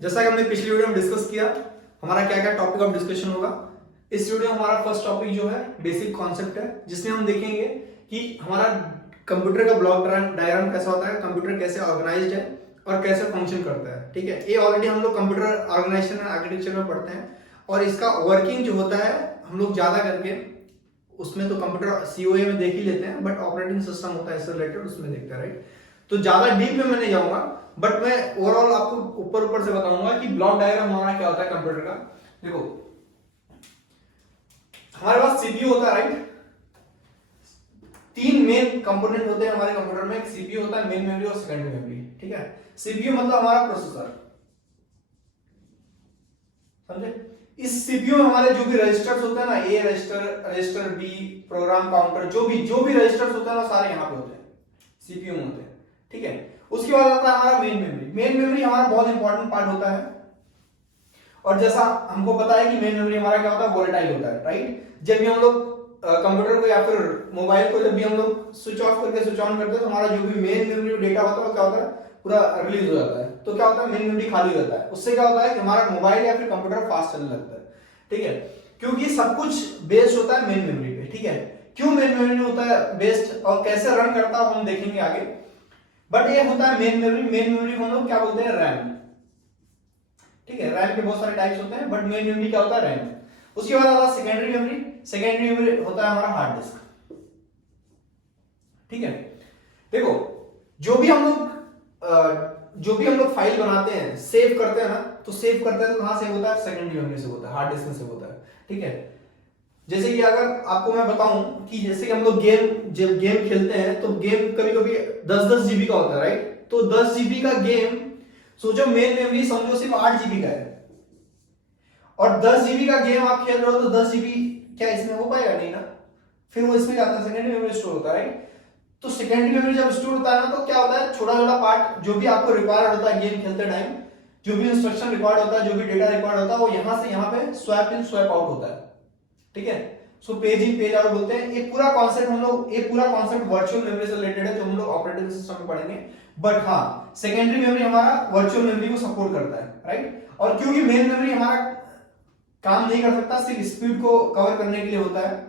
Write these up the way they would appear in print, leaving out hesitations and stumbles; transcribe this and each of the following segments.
जैसा कि हमने पिछली वीडियो में डिस्कस किया, हमारा क्या क्या टॉपिक ऑफ डिस्कशन होगा। इस वीडियो में हमारा फर्स्ट टॉपिक जो है बेसिक कॉन्सेप्ट है, जिसमें हम देखेंगे कि हमारा कंप्यूटर का ब्लॉक डायग्राम कैसा होता है, कंप्यूटर कैसे ऑर्गेनाइज्ड है और कैसे फंक्शन करता है। ठीक है, ये ऑलरेडी हम लोग कंप्यूटर ऑर्गेनाइजेशन एंड आर्किटेक्चर में पढ़ते हैं और इसका वर्किंग जो होता है हम लोग ज्यादा करके उसमें तो कंप्यूटर सीओए में देख ही लेते हैं, बट ऑपरेटिंग सिस्टम होता है इससे रिलेटेड उसमें देखते हैं, राइट। तो ज्यादा डीप में मैं नहीं जाऊंगा, बट मैं ओवरऑल आपको ऊपर से बताऊंगा कि ब्लॉक डायग्राम हमारा क्या होता है कंप्यूटर का। देखो, हमारे पास सीपीयू होता है, राइट। तीन मेन कंपोनेंट होते हैं हमारे कंप्यूटर में, एक सीपीयू होता है, मेन मेमोरी और सेकेंडरी मेमोरी। ठीक है, सीपीयू मतलब हमारा प्रोसेसर, समझे। इस सीपीयू में हमारे जो भी रजिस्टर्स होते हैं ना, ए रजिस्टर बी, प्रोग्राम काउंटर, जो भी रजिस्टर्स होते हैं ना सारे यहाँ पे होते हैं, सीपीयू में होते हैं। ठीक है, उसके बाद आता है हमारा मेन मेमोरी। मेन मेमोरी हमारा बहुत इंपॉर्टेंट पार्ट होता है, और जैसा हमको पता है कि मेन मेमोरी हमारा क्या होता है, वोलेटाइल होता है, राइट। जब भी हम लोग कंप्यूटर को या फिर मोबाइल को जब भी हम लोग स्विच ऑफ करके स्विच ऑन करते हैं तो हमारा जो भी मेन मेमोरी डेटा होता है वो क्या होता है, पूरा रिलीज हो जाता है। तो क्या होता है, मेन मेमोरी खाली हो जाता है। उससे क्या होता है कि हमारा मोबाइल या फिर कंप्यूटर फास्ट चलने लगता है। ठीक है, क्योंकि सब कुछ बेस्ड होता है मेन मेमोरी पे। ठीक है, क्यों मेन मेमोरी होता है बेस्ड और कैसे रन करता है हम देखेंगे आगे, बट ये होता है मेन मेमोरी। मेन मेमोरी हम लोग क्या बोलते हैं, रैम। ठीक है, रैम के बहुत सारे टाइप्स होते हैं, बट मेन मेमोरी क्या होता है, रैम। उसके बाद आता है सेकेंडरी मेमोरी। सेकेंडरी मेमोरी होता है हमारा हार्ड डिस्क। ठीक है, देखो जो भी हम लोग फाइल बनाते हैं, सेव करते हैं ना, तो सेव करते हैं तो कहां से होता है, सेकेंडरी मेमोरी से होता है, हार्ड डिस्क से होता है। ठीक है, जैसे कि अगर आपको मैं बताऊं कि जैसे कि हम लोग जब गेम खेलते हैं तो गेम कभी कभी 10-10 जीबी का होता है, राइट। तो 10 जीबी का गेम, सोचो मेन मेमोरी समझो सिर्फ 8 जीबी का है, और 10 जीबी का गेम आप खेल रहे हो तो 10 जीबी क्या इसमें हो पाएगा, नहीं ना। फिर वो इसमें जाता है, सेकेंडरी मेमोरी स्टोर होता है, राइट। तो सेकेंडरी मेमोरी जब स्टोर होता है ना तो क्या होता है, छोटा छोटा पार्ट जो भी आपको रिक्वायर्ड होता है गेम खेलते टाइम, जो भी इंस्ट्रक्शन रिक्वायर्ड होता है, जो भी डेटा रिक्वायर्ड होता है, वो यहां से यहां पे स्वैप इन स्वैप आउट होता है। ठीक है, so page in page out बोलते हैं। ये पूरा कॉन्सेप्ट वर्चुअल मेमोरी से रिलेटेड है, जो हम लोग ऑपरेटिंग सिस्टम में पढ़ेंगे। बट हाँ, सेकेंडरी मेमोरी हमारा वर्चुअल मेमोरी को सपोर्ट करता है, राइट। और क्योंकि मेन मेमोरी हमारा काम नहीं कर सकता, सिर्फ स्पीड को कवर करने के लिए होता है,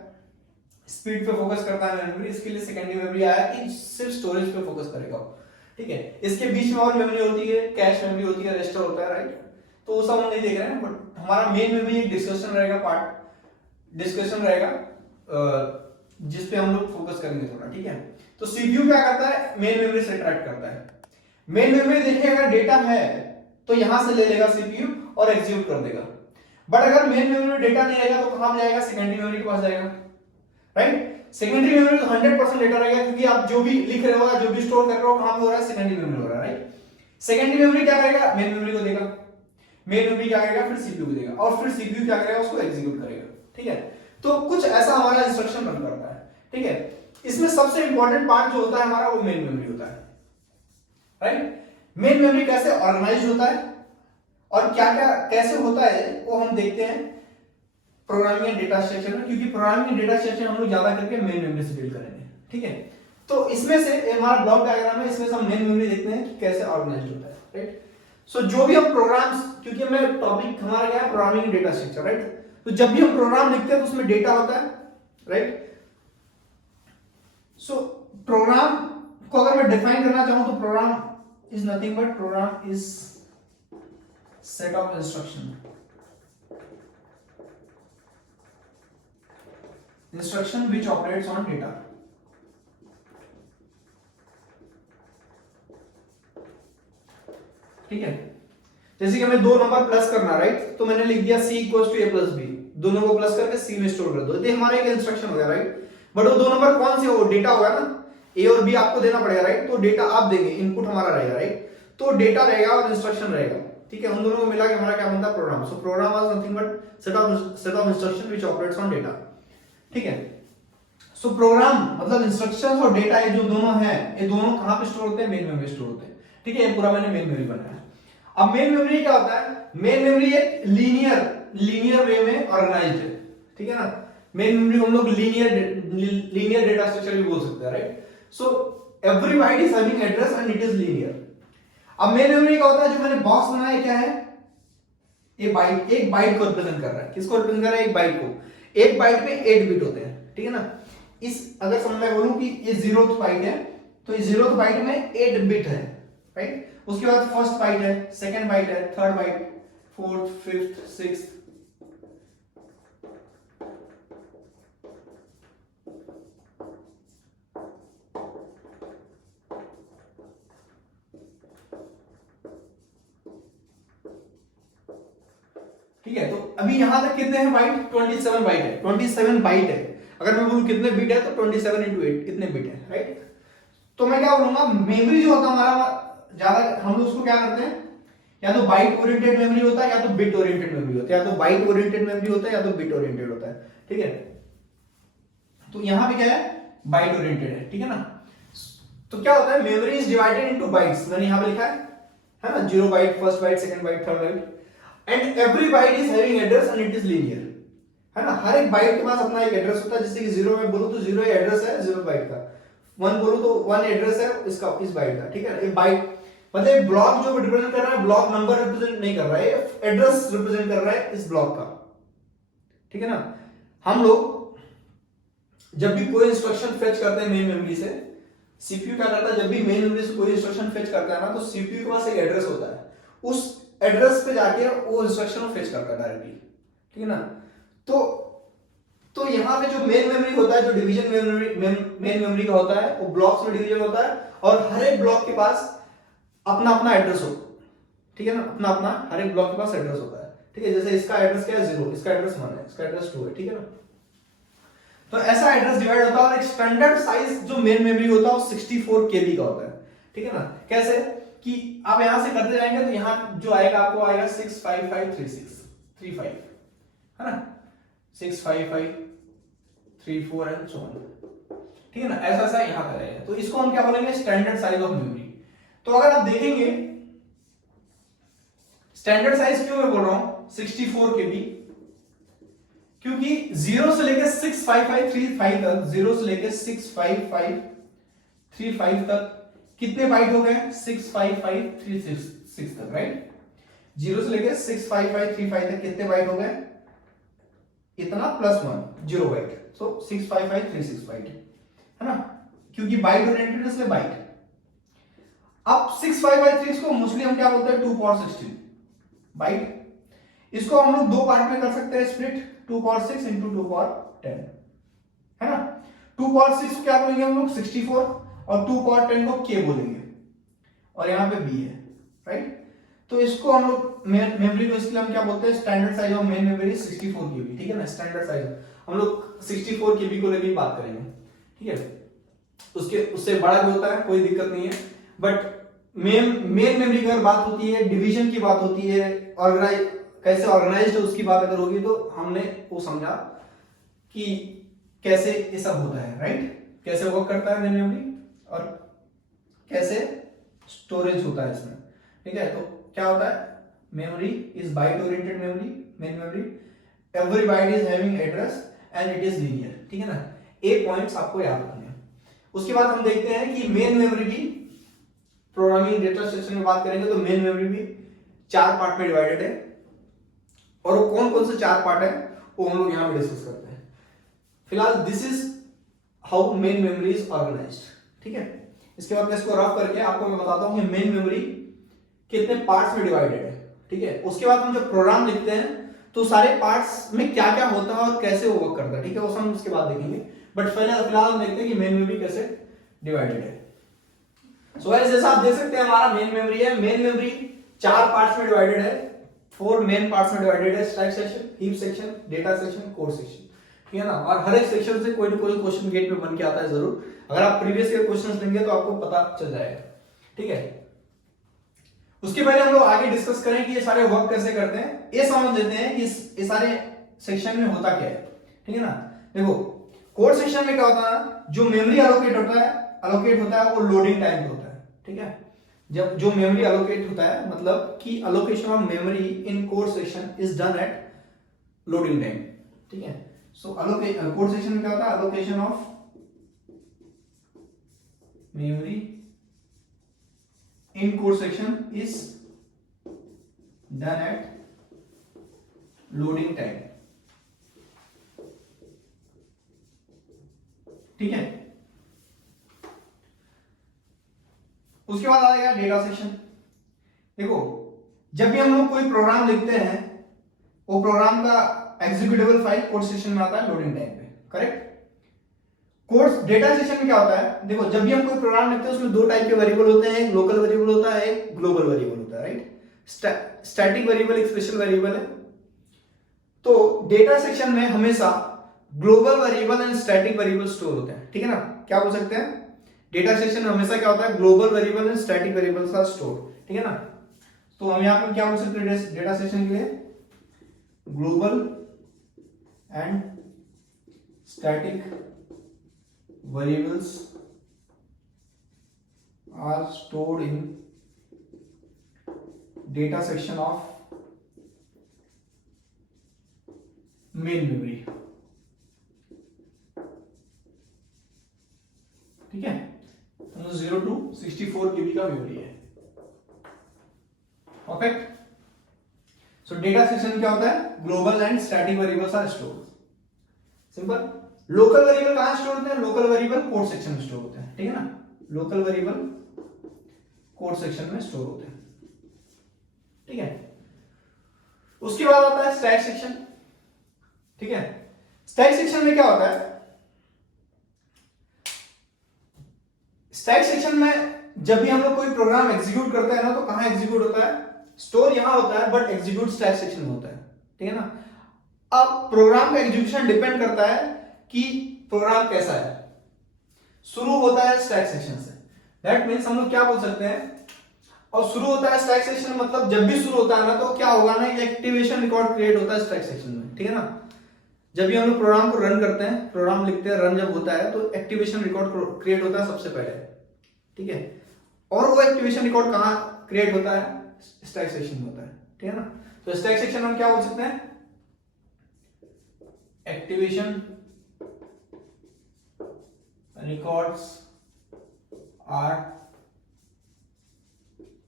स्पीड पे फोकस करता है मेमोरी, इसके लिए सेकेंडरी मेमोरी आया कि सिर्फ स्टोरेज पे फोकस करेगा। ठीक है, इसके बीच में और मेमोरी होती है, कैश मेमोरी होती है, रजिस्टर होता है, राइट। तो वो सब हम नहीं देख रहे हैं, बट हमारा मेन मेमोरी एक डिस्कशन रहेगा जिसपे हम लोग फोकस करेंगे थोड़ा। ठीक है, तो सीपीयू क्या करता है, मेन मेमोरी से ट्रैक करता है। मेन मेमोरी देखिए अगर डेटा है तो यहां से ले लेगा सीपीयू और एग्जीक्यूट कर देगा। बट अगर मेन मेमोरी में डेटा नहीं रहेगा तो कहां जाएगा, सेकेंडरी मेमोरी के पास जाएगा, राइट। सेकेंडरी मेमोरी तो 100% डेटा रहेगा, क्योंकि आप जो भी लिख रहे हो, जो भी स्टोर कर रहे हो, कहां पे हो रहा है, सेकेंडरी मेमोरी हो रहा है, राइट। सेकेंडरी मेमोरी क्या करेगा, मेन मेमोरी को देगा, मेन मेमोरी क्या करेगा, फिर सीपीयू को देगा, और फिर सीपीयू क्या करेगा, उसको एग्जीक्यूट करेगा। ठीक है, तो कुछ ऐसा हमारा इंस्ट्रक्शन रन करता है। ठीक है, इसमें सबसे इंपॉर्टेंट पार्ट जो होता है हमारा, वो मेन मेमोरी होता है, राइट। मेन मेमोरी कैसे ऑर्गेनाइज होता है और क्या क्या कैसे होता है वो हम देखते हैं प्रोग्रामिंग एंड डेटा स्ट्रक्चर में, क्योंकि प्रोग्रामिंग एंड डेटा स्ट्रक्चर हम लोग ज्यादा करके मेन मेमोरी से डील करेंगे। ठीक है, तो इसमें से हमारा ब्लॉक डायग्राम है, इसमें से हम मेन मेमोरी देखते हैं कि कैसे ऑर्गेनाइज होता है, राइट। सो जो भी हम प्रोग्राम्स, क्योंकि हमें टॉपिक हमारा क्या है, programming and data structure, right. तो जब भी हम प्रोग्राम लिखते हैं तो उसमें डेटा होता है, राइट। सो प्रोग्राम को अगर मैं डिफाइन करना चाहूं तो program is nothing but program is set of instruction which operates on data। ठीक है, जैसे कि हमें दो नंबर प्लस करना, राइट। तो मैंने लिख दिया c equals to a plus b, दोनों को प्लस करके c में स्टोर कर दो, ये हमारा एक इंस्ट्रक्शन हो गया, राइट। बट वो दो नंबर कौन से हो, डेटा होगा ना, a और b आपको देना पड़ेगा, राइट। तो डेटा आप देंगे, इनपुट हमारा रहेगा, राइट। तो डेटा रहेगा और इंस्ट्रक्शन रहेगा। ठीक है, उन दोनों को मिला के हमारा क्या बनता है, program. So program was nothing but set of instruction which operates on data. ठीक है, सो प्रोग्राम मतलब इंस्ट्रक्शंस और डेटा ये जो दोनों हैं, ये दोनों कहां पे स्टोर होते हैं, मेन मेमोरी स्टोर होते हैं। ठीक है, ये पूरा मैंने मेन मेमोरी बनाया। अब मेन मेमोरी क्या होता है, मेन मेमोरी एक लीनियर वे में ऑर्गेनाइज्ड है। ठीक है ना, मेन मेमोरी हम लोग लीनियर डेटा स्ट्रक्चर भी बोल सकते हैं, right. So every byte is having address and it is linear. अब मेन मेमोरी क्या होता है, जो मैंने बॉक्स बनाया क्या है, एक बाइट को रिप्रेजेंट कर रहा है। किसको रिप्रेजेंट कर रहा है? एक बाइट को। एक बाइट में 8 बिट होते हैं, ठीक है ना। इस अगर समझ में बोलूं कि ये 0th बाइट है, तो इस 0th बाइट में 8 बिट है, राइट। उसके बाद फर्स्ट बाइट है, सेकंड बाइट है, third byte, fourth, fifth, sixth, ठीक है। तो अभी यहां तक कितने हैं बाइट? 27 बाइट है, 27 बाइट है। अगर मैं बोलूं कितने बिट है, तो 27 into 8 कितने बिट है, राइट। तो मैं क्या बोलूंगा, मेमोरी जो होता है हमारा, ज्यादा हम लोग उसको क्या करते हैं, या तो बाइट ओरिएंटेड मेमोरी होता है, या तो बिट ओरिएंटेड मेमोरी होता है, या तो बाइट ओरिएंटेड मेमोरी होता है, या तो बिट ओरिएंटेड होता है, ठीक है। तो यहां पे क्या है, बाइट ओरिएंटेड है, ठीक है ना। तो क्या होता है, memory is divided into bytes, मैंने यहां पे लिखा है ना, 0 byte, first byte, second byte, third byte, and every byte is having address and it is linear, है ना। हर एक बाइट के पास अपना एक एड्रेस होता है। जैसे कि 0 में बोलूं तो 0 एड्रेस है 0 बाइट का, 1 बोलूं तो 1 एड्रेस है इसका, इस बाइट का, ठीक है। एक बाइट मतलब ब्लॉक जो रिप्रेजेंट कर रहा है, ब्लॉक नंबर रिप्रेजेंट नहीं कर रहा है, एड्रेस रिप्रेजेंट कर रहा है इस ब्लॉक का, ठीक है ना। हम लोग जब भी कोई इंस्ट्रक्शन फेच करते हैं मेन मेमोरी से, सीपीयू क्या करता है, जब भी मेन मेमोरी से कोई इंस्ट्रक्शन फेच करता है ना, तो सीपीयू के पास एक एड्रेस होता है, उस एड्रेस पे जाके वो इंस्ट्रक्शन को फेच करता है डायरेक्टली, ठीक है ना। तो यहां पे जो मेन मेमोरी होता है, जो डिवीजन मेन मेमोरी का होता है, वो ब्लॉक्स में डिवीजन होता है, और हर एक ब्लॉक के पास अपना अपना एड्रेस हो, ठीक है ना, अपना अपना हर एक ब्लॉक के पास एड्रेस होता है, ठीक है। जैसे इसका एड्रेस क्या है 0, इसका एड्रेस 1 है, इसका एड्रेस 2 है, ठीक है ना। तो ऐसा एड्रेस डिवाइड होता है, और एक स्टैंडर्ड साइज जो मेन मेमोरी होता है वो 64 केबी का होता है, ठीक है ना। कैसे कि आप यहां से करते जाएंगे तो यहां जो आएगा आपको आएगा 6553635, है ना, 65534 एंड सो ऑन, ठीक है ना। ऐसा ऐसा यहां पे रहेगा। तो इसको हम क्या बोलेंगे, स्टैंडर्ड साइज ऑफ मेमोरी। तो अगर आप देखेंगे स्टैंडर्ड साइज क्यों मैं बोल रहा हूं 64 केबी, क्योंकि 0 से लेकर 65535 तक, 0 से लेकर 65535 तक कितने बाइट हो गए, 65536 तक, राइट। 0 से लेकर 65535 तक कितने बाइट हो गए, इतना प्लस 1 0 बाइट, सो 65536 बाइट, है ना, क्योंकि बाइट ओरिएंटेड इसलिए बाइट। अब 65536 को मोस्टली हम क्या बोलते हैं, 2 पावर 16 बाइट। इसको हम लोग दो पार्ट में कर सकते हैं स्प्लिट, 2 पावर 6 इंटू 2 पावर 10, है ना। 2 पावर 6 क्या बोलेंगे हम लोग 64, और 2 पावर 10 को k बोलेंगे, और यहाँ पे b है, राइट। तो इसको हम लोग मेमोरी को इसलिए हम क्या बोलते हैं, standard size of main memory 64 केबी, ठीक है ना। स्टैंडर्ड साइज हम लोग 64 केबी को लेकर बात करेंगे, ठीक है। उससे बड़ा भी होता है, कोई दिक्कत नहीं है, बट मेन मेमोरी की अगर बात होती है, डिवीजन की बात होती है, ऑर्गेनाइज कैसे ऑर्गेनाइज्ड है उसकी बात अगर होगी, तो हमने वो समझा कि कैसे ये सब होता है, राइट। कैसे वर्क करता है मेन मेमोरी, और कैसे स्टोरेज होता है इसमें, ठीक है। तो क्या होता है, memory is byte oriented memory, main memory, every byte is having address and it is linear, ठीक है ना। 8 पॉइंट्स आपको याद रखने हैं। उसके बाद हम देखते हैं कि मेन मेमोरी भी, प्रोग्रामिंग डेटा स्ट्रक्चर में बात करेंगे तो मेन मेमोरी भी 4 पार्ट में डिवाइडेड है, और वो कौन कौन से 4 पार्ट है वो हम लोग यहां पे डिस्कस करते हैं। फिलहाल this is how main memory is organised, ठीक है। इसके बाद मैं इसको रफ करके आपको मैं बताता हूं कि मेन मेमोरी कितने पार्ट्स में डिवाइडेड है, ठीक है। उसके बाद हम जब प्रोग्राम लिखते हैं तो सारे पार्ट्स में क्या क्या होता है और कैसे वो वर्क करता है, ठीक है, वो हम उसके बाद देखेंगे। बट फिलहाल हम देखते हैं कि मेन मेमोरी कैसे डिवाइडेड है। सो गाइस जैसा आप देख सकते हैं हमारा मेन मेमोरी है। मेन मेमोरी 4 पार्ट्स में डिवाइडेड है, 4 मेन पार्ट्स में डिवाइडेड है, stack section, heap section, data section, code section, ठीक है ना। और हर एक सेक्शन से कोई ना कोई क्वेश्चन गेट में बन के आता है जरूर। अगर आप प्रीवियस ईयर क्वेश्चंस लेंगे तो आपको पता चल जाएगा, ठीक है। उसके पहले हम लोग आगे डिस्कस करें कि ये सारे वर्क कैसे करते हैं, ये समझ लेते हैं कि ये सारे सेक्शन में होता क्या है, ठीक है ना। देखो कोड सेक्शन में क्या होता है, जो मेमोरी अलोकेट होता है वो लोडिंग टाइम पे होता है, ठीक है। जब जो मेमोरी अलोकेट होता है, मतलब कि allocation of memory in code section is done at loading time, ठीक है। सो कोड सेक्शन में क्या होता है, allocation of memory in code section is done at loading time, ठीक है। उसके बाद आएगा डेटा सेक्शन। देखो जब भी हम लोग कोई प्रोग्राम लिखते हैं वो प्रोग्राम का एग्जीक्यूटेबल फाइल कोड सेक्शन में आता है लोडिंग टाइम पे, करेक्ट। कोड डेटा सेक्शन में क्या होता है, देखो जब भी हम कोई प्रोग्राम लिखते हैं उसमें दो टाइप के वेरिएबल होते हैं, एक लोकल वेरिएबल होता है, एक ग्लोबल वेरिएबल होता है, राइट। स्टैटिक वेरिएबल एक स्पेशल वेरिएबल है। तो डेटा सेक्शन में हमेशा global variable and static variable store होते हैं, ठीक है ना। क्या बोल सकते हैं, डेटा सेक्शन में हमेशा क्या होता है, global variable and static variables are store, ठीक है ना। तो हम यहां पर क्या बोल सकते हैं डेटा सेक्शन के लिए, global and static variables are stored in data section of main memory, ठीक है। 0 to 64 KB का मेमोरी है, परफेक्ट। सो डेटा सेक्शन क्या होता है, global and static variables are stored, simple. Local variable कहां स्टोर होते हैं, लोकल वेरिएबल कोड सेक्शन में स्टोर होते हैं, ठीक है ना। लोकल वेरिएबल कोड सेक्शन में स्टोर होते हैं, ठीक है। उसके बाद आता है स्टैक सेक्शन, ठीक है। स्टैक सेक्शन में क्या होता है, स्टैक सेक्शन में जब भी हम लोग कोई प्रोग्राम एग्जीक्यूट करते हैं ना तो कहां एग्जीक्यूट होता है, स्टोर यहां होता है बट एग्जीक्यूट स्टैक सेक्शन में होता है, ठीक है ना। अब प्रोग्राम का एग्जीक्यूशन डिपेंड करता है कि प्रोग्राम कैसा है। शुरू होता है स्टैक सेक्शन से, दैट मींस हम लोग क्या बोल सकते हैं, और शुरू होता है स्टैक सेक्शन मतलब जब भी शुरू होता है ना तो क्या होगा ना, एक्टिवेशन रिकॉर्ड क्रिएट होता है स्टैक सेक्शन में, ठीक है ना। जब भी हम लोग प्रोग्राम को रन करते हैं, प्रोग्राम लिखते हैं, रन जब होता है तो एक्टिवेशन रिकॉर्ड क्रिएट होता है सबसे पहले, ठीक है। और वो एक्टिवेशन रिकॉर्ड कहां क्रिएट होता है, स्टैक सेक्शन में होता है, ठीक है ना। तो स्टैक सेक्शन हम क्या बोल सकते हैं, activation records are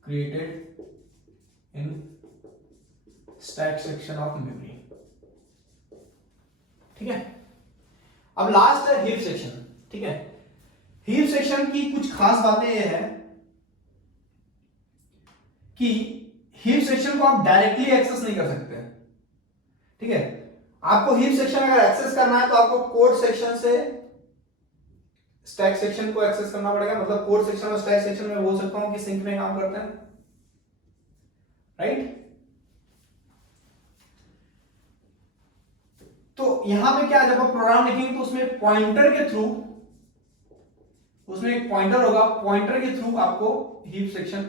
created in stack section of memory, ठीक है। अब लास्ट है हीप सेक्शन, ठीक है। हीप सेक्शन की कुछ खास बातें ये है कि हीप सेक्शन को आप डायरेक्टली एक्सेस नहीं कर सकते, ठीक है। आपको हीप सेक्शन अगर एक्सेस करना है तो आपको कोड सेक्शन से स्टैक सेक्शन को एक्सेस करना पड़ेगा, मतलब कोड सेक्शन और स्टैक सेक्शन में बोल सकता हूं कि सिंक में काम करते हैं, राइट। तो यहां पे क्या, जब आप प्रोग्राम लिखेंगे तो उसमें पॉइंटर के थ्रू, उसमें एक पॉइंटर होगा, पॉइंटर के थ्रू आपको हीप सेक्शन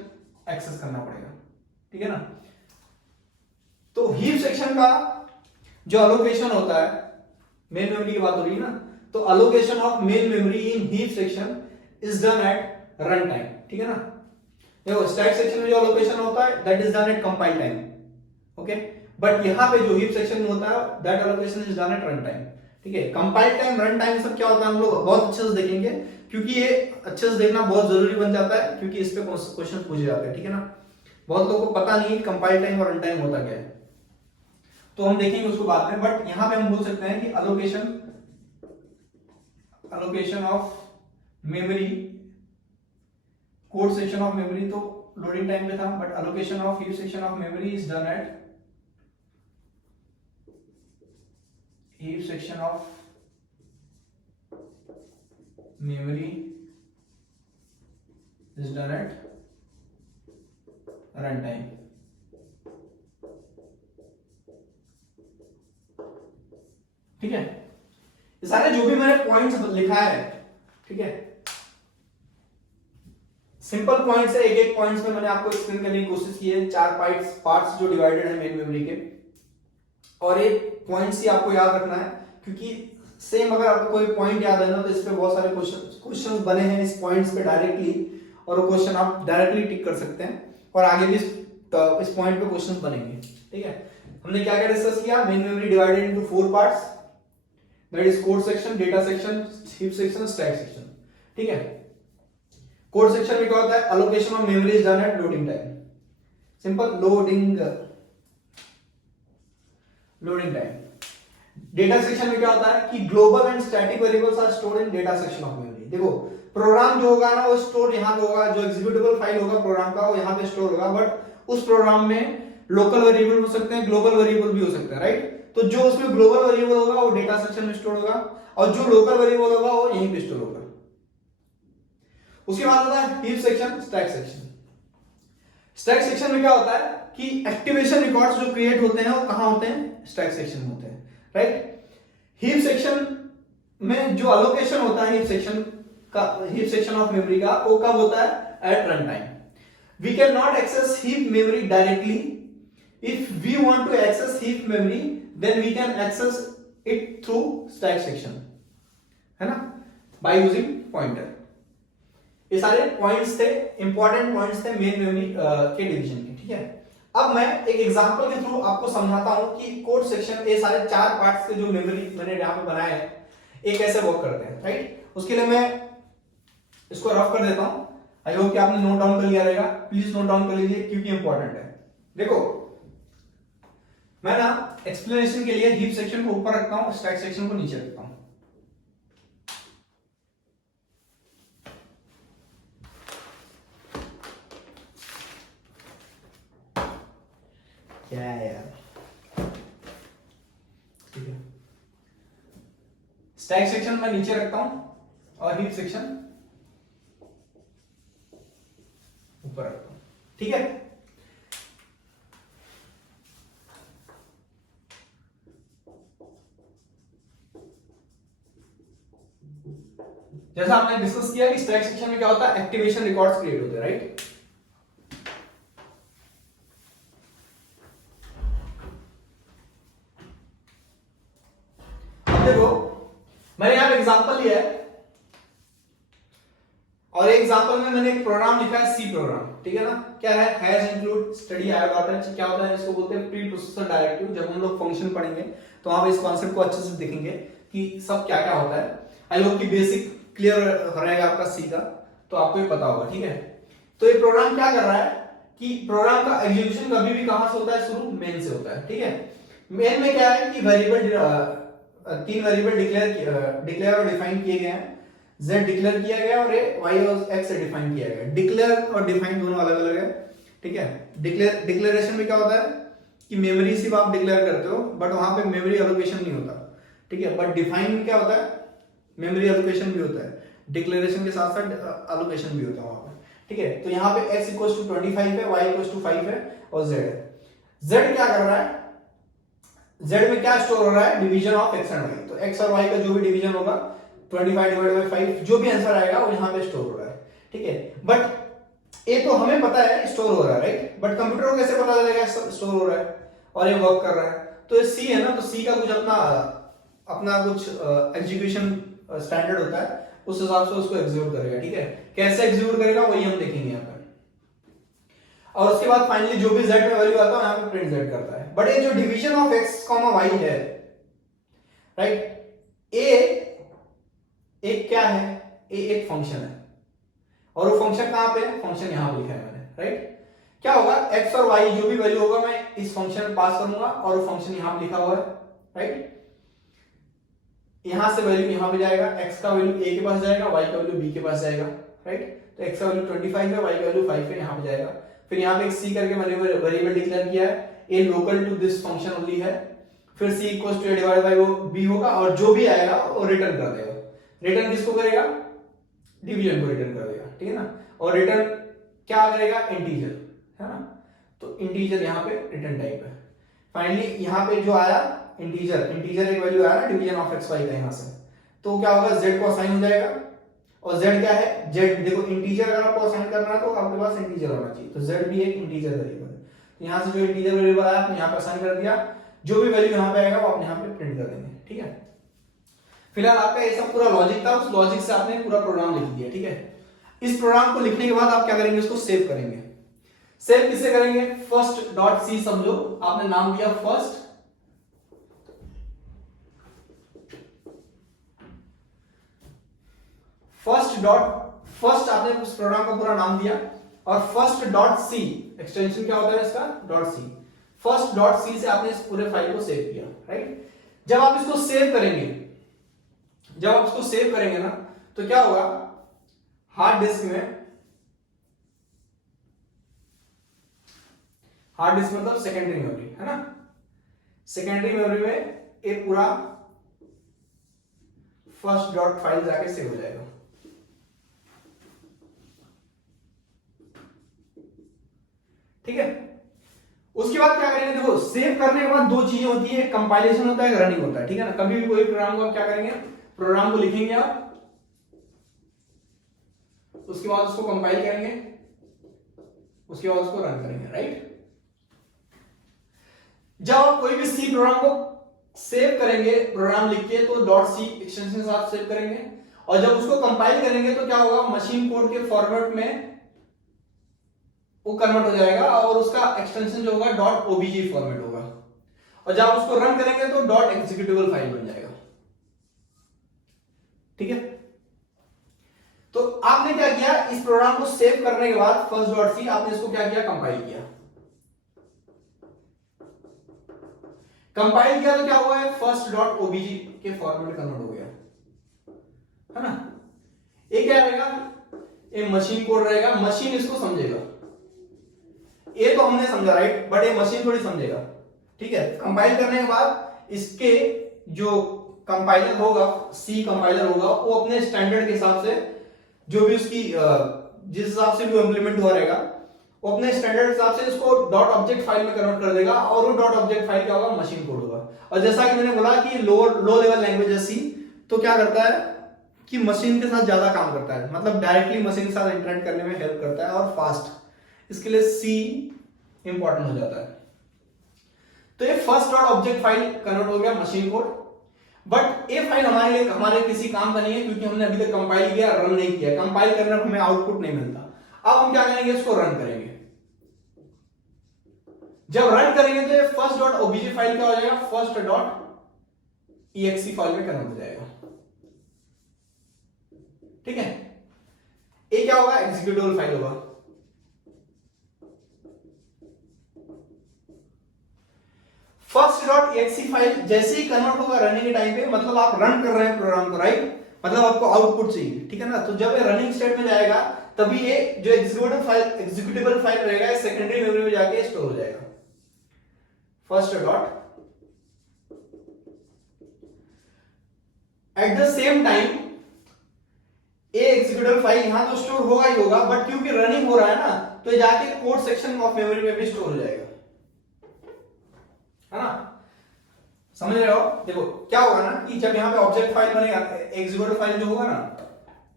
एक्सेस करना पड़ेगा, ठीक है ना। तो हीप सेक्शन का जो अलोकेशन होता है, मेन मेमोरी की बात हो रही है ना, तो allocation of main memory in heap section is done eight run time, ठीक है ना। देखो स्टैक सेक्शन में जो अलोकेशन होता है that is done eight compile time, okay. But यहां पे जो हीप सेक्शन में होता है that allocation is done eight run time, ठीक है। कंपाइल टाइम, रन टाइम सब क्या होता है हम लोग बहुत अच्छे से देखेंगे, क्योंकि ये अच्छे से देखना बहुत जरूरी बन जाता है, क्योंकि इस पे क्वेश्चन पूछे जाते हैं, ठीक है ना। बहुत लोगों को पता नहीं कंपाइल टाइम और रन टाइम होता क्या है, तो हम देखेंगे उसको बाद में। बट यहां पे हम बोल सकते हैं कि allocation of memory, code section of memory तो लोडिंग टाइम पे था, but allocation of heap section of memory is done eight heap section of memory is done eight run time, ठीक है। ये सारे जो भी मैंने पॉइंट्स लिखा है, ठीक है, सिंपल पॉइंट्स है, एक एक पॉइंट्स में मैंने आपको एक्सप्लेन करने की कोशिश की है, चार पार्ट्स जो डिवाइडेड है मेन मेमोरी के, और ये पॉइंट्स ही आपको याद रखना है, क्योंकि सेम अगर आपको कोई पॉइंट याद है ना तो इस पे बहुत सारे क्वेश्चन बने हैं इस पॉइंट्स पे डायरेक्टली, और वो क्वेश्चन आप डायरेक्टली टिक कर सकते हैं, और आगे भी इस पॉइंट पे क्वेश्चन बनेंगे, ठीक है। हमने क्या क्या डिस्कस किया, main memory divided into 4 parts, that is code section, data section, heap section, stack section, ठीक है। कोड सेक्शन में क्या होता है, allocation of memory is done at loading time, simple loading, loading time. Data section में क्या होता है कि global and static variables are stored in data section of memory. देखो प्रोग्राम जो होगा ना वो स्टोर यहाँ पे होगा, जो एग्जीक्यूटेबल फाइल होगा प्रोग्राम का वो यहाँ पे स्टोर होगा, बट उस प्रोग्राम में लोकल वेरिएबल हो सकते हैं, ग्लोबल वेरिएबल भी हो सकते हैं, राइट। तो जो उसमें ग्लोबल वेरिएबल होगा वो डेटा सेक्शन में स्टोर होगा और जो लोकल वेरिएबल होगा वो यहीं पे स्टोर होगा। उसके बाद होता है heap section, stack section. Stack section में क्या होता है कि एक्टिवेशन रिकॉर्ड्स जो क्रिएट होते हैं वो कहां होते हैं, स्टैक सेक्शन में होते हैं, राइट। हीप सेक्शन में जो अलोकेशन होता है हीप सेक्शन ऑफ मेमोरी का वो कब होता है, at run time. We can not access heap memory directly. If we want to access heap memory then we can access it through stack section, है ना, बाय यूजिंग पॉइंटर। ये सारे points थे, इंपॉर्टेंट पॉइंट्स थे main memory के division के, ठीक है। अब मैं एक एग्जांपल के थ्रू आपको समझाता हूं कि कोड सेक्शन, ये सारे 4 पार्ट्स के जो मेमोरी मैंने यहाँ पे बनाए हैं ये कैसे वर्क करते हैं, राइट। उसके लिए मैं इसको रफ कर देता हूं। आई होप कि आपने नोट डाउन कर लिया रहेगा, प्लीज नोट डाउन कर लीजिए क्योंकि इंपॉर्टेंट है। देखो मैं ना एक्सप्लेनेशन के लिए हीप सेक्शन को ऊपर रखता हूं, स्टैक सेक्शन को नीचे रखता हूं। क्या है यार, ठीक है। स्टैक सेक्शन मैं नीचे रखता हूं और हीप सेक्शन ऊपर रखता हूं, ठीक है। जैसा आपने डिस्कस किया कि स्टैक सेक्शन में क्या होता है, एक्टिवेशन रिकॉर्ड्स क्रिएट होते हैं, राइट। देखो मैंने यहां पे एग्जांपल लिया है और एग्जांपल में मैंने एक प्रोग्राम लिखा है, सी प्रोग्राम, ठीक है ना। क्या है, हैज इंक्लूड स्टडी io.h। क्या होता है, इसको बोलते हैं प्री प्रोसेसर डायरेक्टिव। जब हम लोग फंक्शन पढ़ेंगे तो वहां पे इस कॉन्सेप्ट को अच्छे से देखेंगे कि सब क्या क्या होता है। आई होप कि बेसिक क्लियर हो रहेगा आपका सी का, तो आपको ये पता होगा, ठीक है। तो ये प्रोग्राम क्या कर रहा है कि प्रोग्राम का एग्जीक्यूशन कभी भी कहां से होता है, शुरू मेन से होता है, ठीक है। मेन में क्या है कि वेरिएबल 3 वेरिएबल डिक्लेयर और डिफाइन किए गए हैं। z डिक्लेयर किया गया और y और x से डिफाइन किया गया। डिक्लेयर और डिफाइन दोनों अलग अलग है, ठीक है। डिक्लेरेशन में क्या होता है कि मेमोरी सिर्फ आप डिक्लेयर करते हो बट वहां पे मेमोरी एलोकेशन नहीं होता, ठीक है। बट डिफाइन में क्या होता है, मेमोरी एलोकेशन भी होता है, डिक्लेरेशन के साथ साथ एलोकेशन भी होता है वहां पे, ठीक है। तो यहाँ पे x = 25 है, y = 5 है और z है। z क्या कर रहा है, z में क्या स्टोर हो रहा है, division of x and y। तो x और y का जो भी डिवीजन होगा 25/5 जो भी आंसर आएगा वो यहाँ पे स्टोर हो रहा है, ठीक है। बट ये तो हमें पता है स्टोर हो रहा है, राइट। बट कंप्यूटर को कैसे पता चलेगा स्टोर हो रहा है और ये वर्क कर रहा है। तो ये सी है ना, तो सी का कुछ अपना कुछ एग्जीक्यूशन स्टैंडर्ड होता है, उस हिसाब से उसको एग्जीक्यूट करेगा, ठीक है। कैसे एग्जीक्यूट करेगा वही हम देखेंगे यहाँ पर। और उसके बाद फाइनली जो भी z में वैल्यू आता है यहाँ पे प्रिंट z करता है। बट ये जो डिवीजन ऑफ x, y है, राइट, एक क्या है, एक फंक्शन है और वो फंक्शन कहां पे है, फंक्शन यहां पे लिखा है मैंने, राइट। क्या होगा, x और y जो भी वैल्यू होगा मैं इस फंक्शन में पास करूंगा और वो फंक्शन यहां पे लिखा हुआ है, राइट। यहां से वैल्यू यहां पे जाएगा, x का वैल्यू a के पास जाएगा, y का वैल्यू b के पास जाएगा, राइट। तो x का वैल्यू 25 है, y का वैल्यू 5 है, यहां पे जाएगा। फिर यहां पे एक c करके मैंने वेरिएबल डिक्लेयर किया है, a local to this function only है। फिर c = a divide by b होगा और जो भी आएगा वो रिटर्न कर देगा। रिटर्न किसको करेगा, डिवीजन को रिटर्न कर देगा, ठीक है ना। और रिटर्न क्या करेगा, इंटीजर, है ना। तो इंटीजर यहाँ पे रिटर्न टाइप है। फाइनली यहाँ पे जो आया इंटीजर एक वैल्यू आया ना डिवीजन ऑफ x y का यहाँ से, तो क्या होगा, z को असाइन हो जाएगा। और z क्या है, z देखो इंटीजर अगर आपको असाइन करना है तो आपके पास इंटीजर होना चाहिए, तो z भी एक इंटीजर वेरिएबल है। तो यहाँ से जो इंटीजर वेरिएबल आया आपने यहाँ पे असाइन कर दिया, जो भी वैल्यू यहाँ पे आएगा वो आप यहाँ पे प्रिंट कर देंगे, ठीक है। फिलहाल आपका ये सब पूरा लॉजिक था, उस लॉजिक से आपने पूरा प्रोग्राम लिख दिया, ठीक है। इस प्रोग्राम को लिखने के बाद आप क्या करेंगे, इसको सेव करेंगे। सेव किससे करेंगे, first.c समझो, आपने नाम दिया फर्स्ट, फर्स्ट आपने उस प्रोग्राम का पूरा नाम दिया और first.c एक्सटेंशन क्या होता है इसका, .c। फर्स्ट डॉट सी से आपने इस पूरे फाइल को सेव किया, राइट। जब आप इसको सेव करेंगे, ना तो क्या होगा, हार्ड डिस्क मतलब सेकेंडरी मेमोरी, है ना। सेकेंडरी मेमोरी में एक पूरा फर्स्ट डॉट फाइल जाके सेव हो जाएगा। ठीक है, उसके बाद क्या करेंगे, देखो सेव करने के बाद दो चीजें होती है, कंपाइलेशन होता है, रनिंग होता है। ठीक है ना, कभी भी कोई प्रोग्राम को आप क्या करेंगे, प्रोग्राम को लिखेंगे आप, उसके बाद उसको कंपाइल करेंगे, उसके बाद उसको रन करेंगे, राइट। जब आप कोई भी सी प्रोग्राम को सेव करेंगे, प्रोग्राम लिख के, तो डॉट सी एक्सटेंशन के साथ सेव करेंगे, और जब उसको कंपाइल करेंगे तो क्या होगा, मशीन कोड के फॉर्मेट में वो कन्वर्ट हो जाएगा, और उसका एक्सटेंशन जो होगा डॉट ओबीजी फॉर्मेट होगा, और जब उसको रन करेंगे तो डॉट एग्जीक्यूटेबल फाइल बन जाएगा। ठीक है, तो आपने क्या किया, इस प्रोग्राम को सेव करने के बाद फर्स्ट डॉट सी आपने इसको क्या किया, कंपाइल किया। कंपाइल किया तो क्या हुआ है, फर्स्ट डॉट ओबीजी के फॉर्मेट में कन्वर्ट हो गया, है ना। ये क्या रहेगा, ये मशीन कोड रहेगा, मशीन इसको समझेगा। ये तो हमने समझा, राइट, बट ये मशीन थोड़ी समझेगा। ठीक है, कंपाइल करने के बाद इसके जो कंपाइलर होगा, सी कंपाइलर होगा, वो अपने स्टैंडर्ड के हिसाब से जो भी उसकी जिस हिसाब से भी इंप्लीमेंट हुआ रहेगा, वो अपने स्टैंडर्ड हिसाब से इसको डॉट ऑब्जेक्ट फाइल में कन्वर्ट कर देगा, और वो डॉट ऑब्जेक्ट फाइल क्या होगा, मशीन कोड होगा। और जैसा कि मैंने बोला कि लो लेवल लैंग्वेज है सी, तो क्या करता है कि मशीन के साथ ज्यादा काम करता है, मतलब डायरेक्टली मशीन के साथ इंटरेक्ट करने में हेल्प करता है, और फास्ट, इसके लिए सी इंपॉर्टेंट हो जाता है। तो ये first dot object file convert हो गया मशीन कोड, बट ये फाइल हमारे किसी काम का नहीं है, क्योंकि हमने अभी तक कंपाइल किया, रन नहीं किया। कंपाइल करने पर हमें आउटपुट नहीं मिलता। अब हम क्या करेंगे, इसको रन करेंगे। जब रन करेंगे तो ये फर्स्ट डॉट ओबीजी फाइल क्या हो जाएगा, फर्स्ट डॉट ईएक्सी फाइल में कन्वर्ट हो जाएगा। ठीक है, ये क्या होगा, एग्जीक्यूटेबल फाइल होगा। फर्स्ट डॉट एक्सी फाइल जैसे ही कन्वर्ट होगा रनिंग के टाइम पे, मतलब आप रन कर रहे हैं प्रोग्राम को, राइट, मतलब आपको आउटपुट चाहिए। ठीक है ना, तो जब ये रनिंग स्टेट में जाएगा तभी ये जो एग्जीक्यूटेबल फाइल रहेगा सेकेंडरी मेमोरी में जाके स्टोर हो जाएगा। First dot at the same time ये एग्जीक्यूटेबल फाइल यहां तो स्टोर होगा ही होगा, बट क्योंकि रनिंग हो रहा है ना, तो ये जाके कोड सेक्शन ऑफ मेमोरी में भी स्टोर हो जाएगा, है ना। समझ रहे हो, देखो क्या होगा ना कि जब यहाँ पे ऑब्जेक्ट फाइल बनेगा, एग्जीक्यूटेबल फाइल जो होगा ना,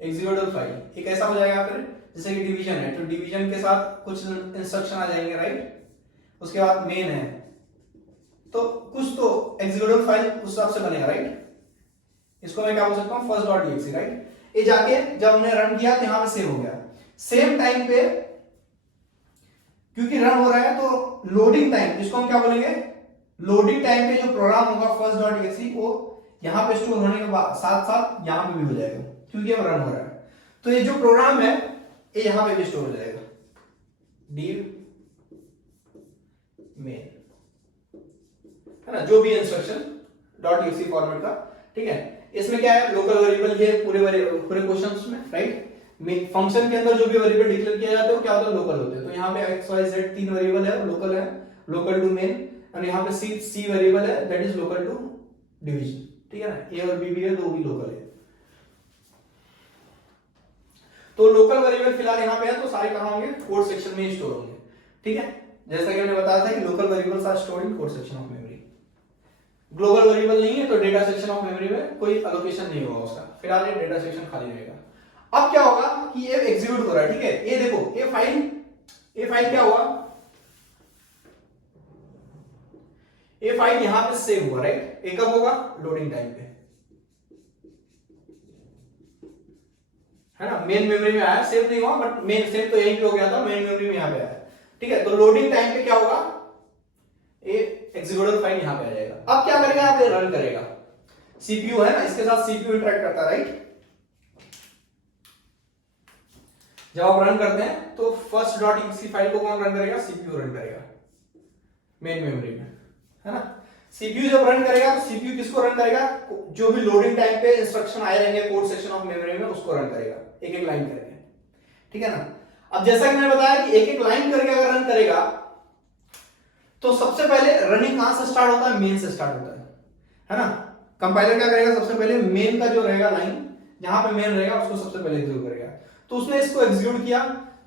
एग्जीक्यूटेबल फाइल एक ऐसा हो जाएगा, फिर जैसे कि डिवीजन है तो डिवीजन के साथ कुछ इंस्ट्रक्शन आ जाएंगे, राइट। उसके बाद मेन है, तो कुछ तो एग्जीक्यूटेबल फाइल उस हिसाब से बनेगा, राइट। इसको मैं क्या बोल सकता हूँ, फर्स्ट डॉट एक्सी, राइट। ये जाके जब हमने रन किया तो यहाँ पे सेव हो गया। सेम टाइम पे क्योंकि रन हो रहा है तो लोडिंग टाइम, इसको हम क्या बोलेंगे, लोडिंग टाइम पे जो प्रोग्राम होगा फर्स्ट डॉट एक्सी वो यहाँ पे स्टोर होने के बाद साथ साथ यहाँ पे भी हो जाएगा, क्योंकि अब रन हो रहा है। तो ये जो प्रोग्राम है ये यहाँ पे भी स्टोर हो जाएगा, div main, है ना, जो भी इंस्ट्रक्शन डॉट एक्सी फॉर्मेट का। ठीक है, इसमें क्या है, लोकल वेरिएबल, ये पूरे क्वेश्चंस में, राइट, फंक्शन के अंदर जो भी वेरिएबल डिक्लेयर किया जाता है वो क्या होता है, लोकल होते हैं। तो यहाँ पे एक्स वाई जेड 3 वेरिएबल है, लोकल है, लोकल टू मेन, और यहाँ पे सी वेरिएबल है, that is local to division. ठीक है ना, ए और बी भी है, दो भी लोकल है। तो लोकल वेरिएबल फिलहाल यहाँ पे है, तो सारे कहाँ होंगे, कोड सेक्शन में स्टोर होंगे। ठीक है, जैसा कि हमने बताया था कि local variables are stored in code section of memory. Global variable नहीं है तो डेटा सेक्शन ऑफ मेमोरी में कोई एलोकेशन नहीं होगा उसका, फिलहाल ये डेटा सेक्शन खाली रहेगा। अब क्या होगा कि ये एग्जीक्यूट हो रहा है। ठीक है, ये देखो ये फाइल क्या हुआ, ये फाइल यहां पे सेव हुआ, राइट। ये कब होगा, लोडिंग टाइम पे, है ना। मेन मेमोरी में आया, सेव नहीं हुआ, बट मेन सेव तो यहीं पे हो गया था, मेन मेमोरी में यहां पे आया। ठीक है, तो लोडिंग टाइम पे क्या होगा, ये एग्जीक्यूटेबल फाइल यहां पे आ जाएगा। अब क्या करेगा, आप रन करेगा, सीपीयू है ना, इसके साथ सीपीयू इंटरेक्ट करता है, राइट। जब आप रन करते हैं तो फर्स्ट डॉट एक्सी फाइल को कौन रन करेगा, सीपीयू रन करेगा। मेन मेमोरी में, है ना। सीपीयू जब रन करेगा तो सीपीयू किसको रन करेगा, जो भी लोडिंग टाइम पे इंस्ट्रक्शन आए रहेंगे कोड सेक्शन ऑफ मेमोरी में उसको रन करेगा एक एक लाइन करके, ठीक है ना। अब जैसा कि मैंने बताया कि एक एक लाइन करके अगर रन करेगा तो सबसे पहले रनिंग कहां से स्टार्ट होता है, मेन से स्टार्ट होता है ना। कंपाइलर क्या करेगा, सबसे पहले मेन का जो रहेगा लाइन जहां पे मेन रहेगा उसको सबसे पहले एग्जीक्यूट करेगा। तो उसने इसको एग्जीक्यूट किया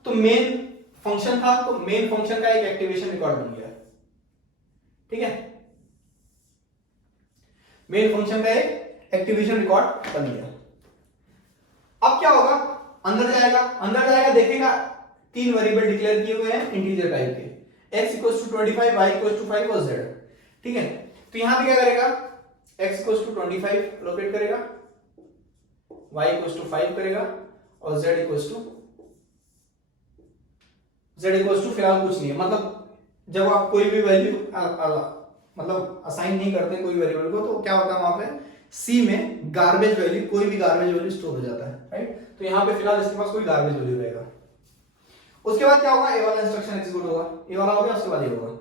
तो मेन फंक्शन था, तो मेन फंक्शन का एक एक्टिवेशन रिकॉर्ड बन गया, ठीक है। मेन फंक्शन का एक एक्टिवेशन रिकॉर्ड बन गया। अब क्या होगा, अंदर जाएगा देखेगा 3 वेरिएबल डिक्लेयर किए हुए हैं इंटीजर टाइप के, x = 25, y = 5 और z, ठीक है। तो यहां पे क्या करेगा, x = 25 लोकेट करेगा, y = 5 करेगा और z = फिलहाल कुछ नहीं है। मतलब जब आप कोई भी वैल्यू मतलब असाइन नहीं करते कोई वेरिएबल को तो क्या होता है वहां पे सी में गार्बेज वैल्यू, कोई भी गार्बेज वैल्यू स्टोर हो जाता है, राइट। तो यहां पे फिलहाल इसके पास कोई गार्बेज वैल्यू रहेगा। उसके बाद क्या होगा, ए वाला इंस्ट्रक्शन एग्जीक्यूट होगा, ए वाला हो गया, उसके बाद ये होगा।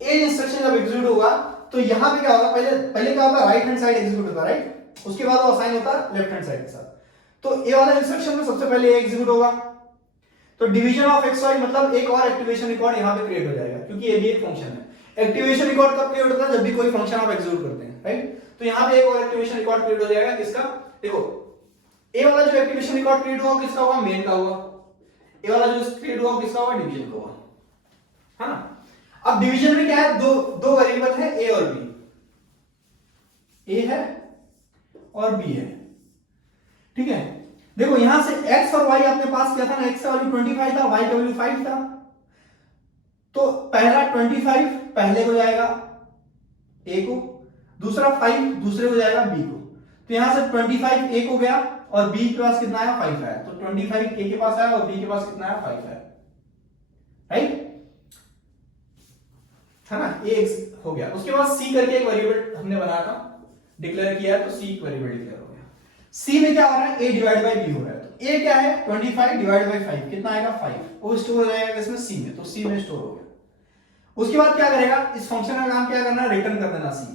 ए इंस्ट्रक्शन जब एग्जीक्यूट होगा तो यहां पे क्या होगा, पहले क्या होता है, राइट हैंड साइड एग्जीक्यूट होता है, राइट। उसके बाद वो असाइन होता है लेफ्ट हैंड साइड के साथ। तो ए वाला इंस्ट्रक्शन में सबसे पहले एग्जीक्यूट होगा, तो डिवीजन ऑफ एक्स वाई मतलब एक और एक्टिवेशन रिकॉर्ड यहां पे क्रिएट हो जाएगा, क्योंकि ये भी एक फंक्शन है। एक्टिवेशन रिकॉर्ड कब क्रिएट होता है, जब भी कोई फंक्शन आप एग्जीक्यूट करते हैं, राइट। तो यहां पे एक और एक्टिवेशन रिकॉर्ड क्रिएट हो जाएगा, किसका, देखो ए वाला जो एक्टिवेशन रिकॉर्ड क्रिएट हुआ किसका हुआ, मेन का हुआ। ए वाला जो क्रिएट हुआ किसका हुआ, डिवीजन का हुआ, है ना। अब डिवीजन में क्या है, दो वेरिएबल है ए और बी, ए है और बी है, ठीक है। देखो यहां से x और y आपने पास किया था ना, x का वैल्यू 25 था, y का वैल्यू 5 था। तो पहला 25 पहले को जाएगा a को, दूसरा 5 दूसरे को जाएगा b को। तो यहां से 25 a को गया और b के पास कितना आया, 5 आया। तो 25 a के पास आया और b के पास कितना आया, 5 आया, राइट, है ना। ये हो गया। उसके बाद c करके एक वेरिएबल हमने बनाया था, डिक्लेयर किया, तो c एक वेरिएबल डिक्लेयर हो गया। c में क्या हो रहा है, a डिवाइड बाय b हो रहा है। तो a क्या है, 25 डिवाइड बाय 5 कितना आएगा, 5। वो स्टोर हो जाएगा इसमें c में, तो c में स्टोर हो गया। उसके बाद क्या करेगा, इस फंक्शन का काम क्या करना है, रिटर्न कर देना c।